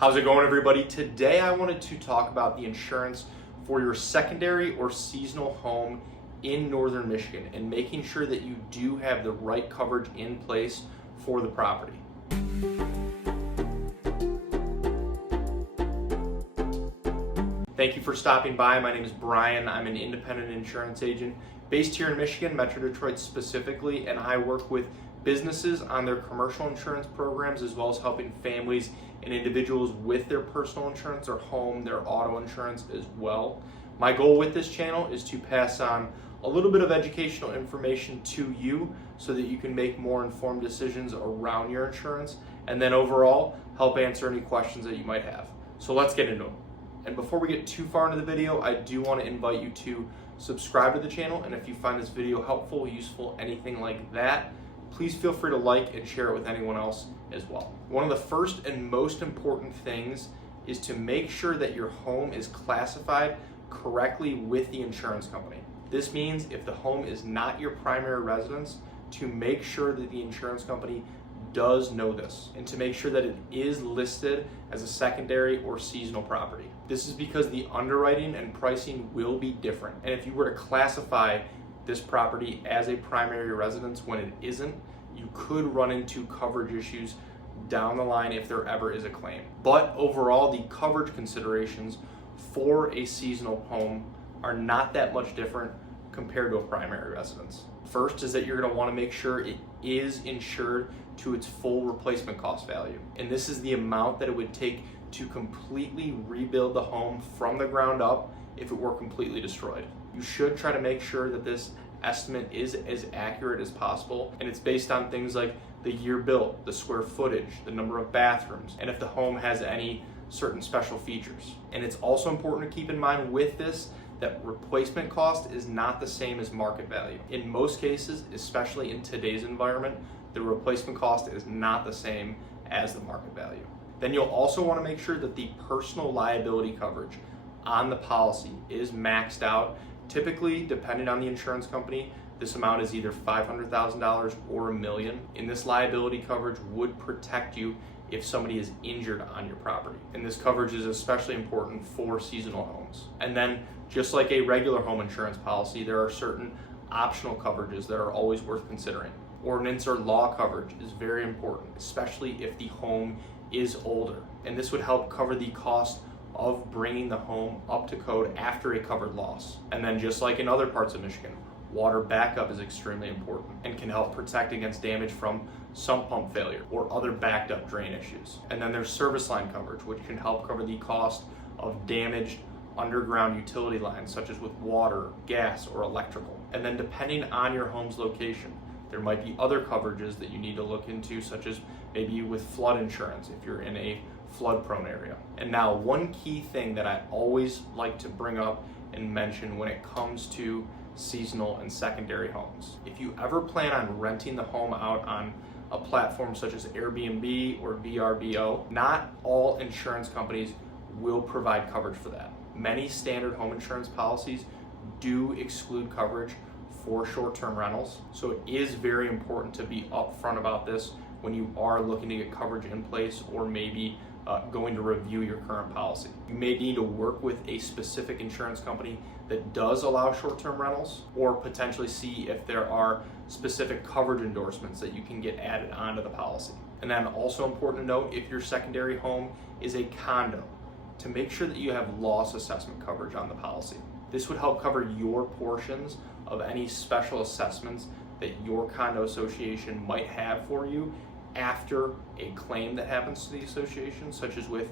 How's it going, everybody? Today I wanted to talk about the insurance for your secondary or seasonal home in northern Michigan and making sure that you do have the right coverage in place for the property. Thank you for stopping by. My name is Brian. I'm an independent insurance agent based here in Michigan, Metro Detroit specifically, and I work with businesses on their commercial insurance programs as well as helping families and individuals with their personal insurance, their home, their auto insurance as well. My goal with this channel is to pass on a little bit of educational information to you so that you can make more informed decisions around your insurance and then overall help answer any questions that you might have. So let's get into them. And before we get too far into the video, I do want to invite you to subscribe to the channel, and if you find this video helpful, useful, anything like that, please feel free to like and share it with anyone else as well. One of the first and most important things is to make sure that your home is classified correctly with the insurance company. This means if the home is not your primary residence, to make sure that the insurance company does know this and to make sure that it is listed as a secondary or seasonal property. This is because the underwriting and pricing will be different. And if you were to classify this property as a primary residence when it isn't, you could run into coverage issues down the line if there ever is a claim. But overall, the coverage considerations for a seasonal home are not that much different compared to a primary residence. First is that you're going to want to make sure it is insured to its full replacement cost value. And this is the amount that it would take to completely rebuild the home from the ground up if it were completely destroyed. You should try to make sure that this estimate is as accurate as possible, and it's based on things like the year built, the square footage, the number of bathrooms, and if the home has any certain special features. And it's also important to keep in mind with this that replacement cost is not the same as market value. In most cases, especially in today's environment, the replacement cost is not the same as the market value. Then you'll also want to make sure that the personal liability coverage on the policy is maxed out. Typically, depending on the insurance company, this amount is either $500,000 or $1 million. And this liability coverage would protect you if somebody is injured on your property. And this coverage is especially important for seasonal homes. And then, just like a regular home insurance policy, there are certain optional coverages that are always worth considering. Ordinance or law coverage is very important, especially if the home is older. And this would help cover the cost of bringing the home up to code after a covered loss. And then, just like in other parts of Michigan, water backup is extremely important and can help protect against damage from sump pump failure or other backed up drain issues. And then there's service line coverage, which can help cover the cost of damaged underground utility lines, such as with water, gas, or electrical. And then depending on your home's location, there might be other coverages that you need to look into, such as maybe with flood insurance if you're in a flood prone area. And now, one key thing that I always like to bring up and mention when it comes to seasonal and secondary homes. If you ever plan on renting the home out on a platform such as Airbnb or VRBO, not all insurance companies will provide coverage for that. Many standard home insurance policies do exclude coverage for short-term rentals, so it is very important to be upfront about this when you are looking to get coverage in place or maybe going to review your current policy. You may need to work with a specific insurance company that does allow short-term rentals, or potentially see if there are specific coverage endorsements that you can get added onto the policy. And then also important to note, if your secondary home is a condo, to make sure that you have loss assessment coverage on the policy. This would help cover your portions of any special assessments that your condo association might have for you after a claim that happens to the association, such as with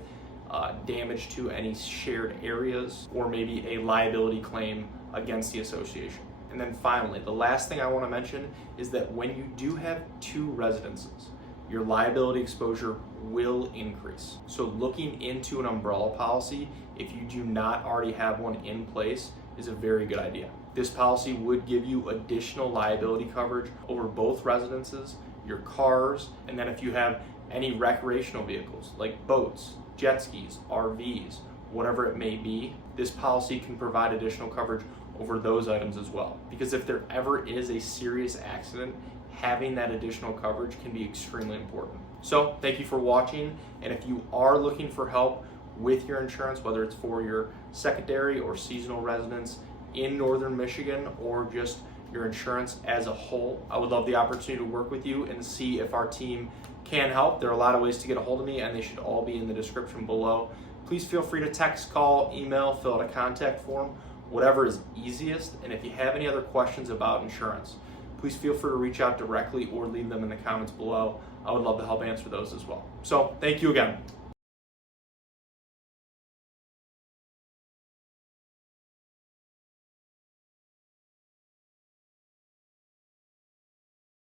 damage to any shared areas or maybe a liability claim against the association. And then finally, the last thing I want to mention is that when you do have two residences, your liability exposure will increase. So looking into an umbrella policy, if you do not already have one in place, is a very good idea. This policy would give you additional liability coverage over both residences, your cars, and then if you have any recreational vehicles like boats, jet skis, RVs, whatever it may be, this policy can provide additional coverage over those items as well. Because if there ever is a serious accident, having that additional coverage can be extremely important. So thank you for watching, and if you are looking for help with your insurance, whether it's for your secondary or seasonal residence in Northern Michigan or just your insurance as a whole, I would love the opportunity to work with you and see if our team can help. There are a lot of ways to get a hold of me, and they should all be in the description below. Please feel free to text, call, email, fill out a contact form, whatever is easiest. And if you have any other questions about insurance, please feel free to reach out directly or leave them in the comments below. I would love to help answer those as well. So thank you again.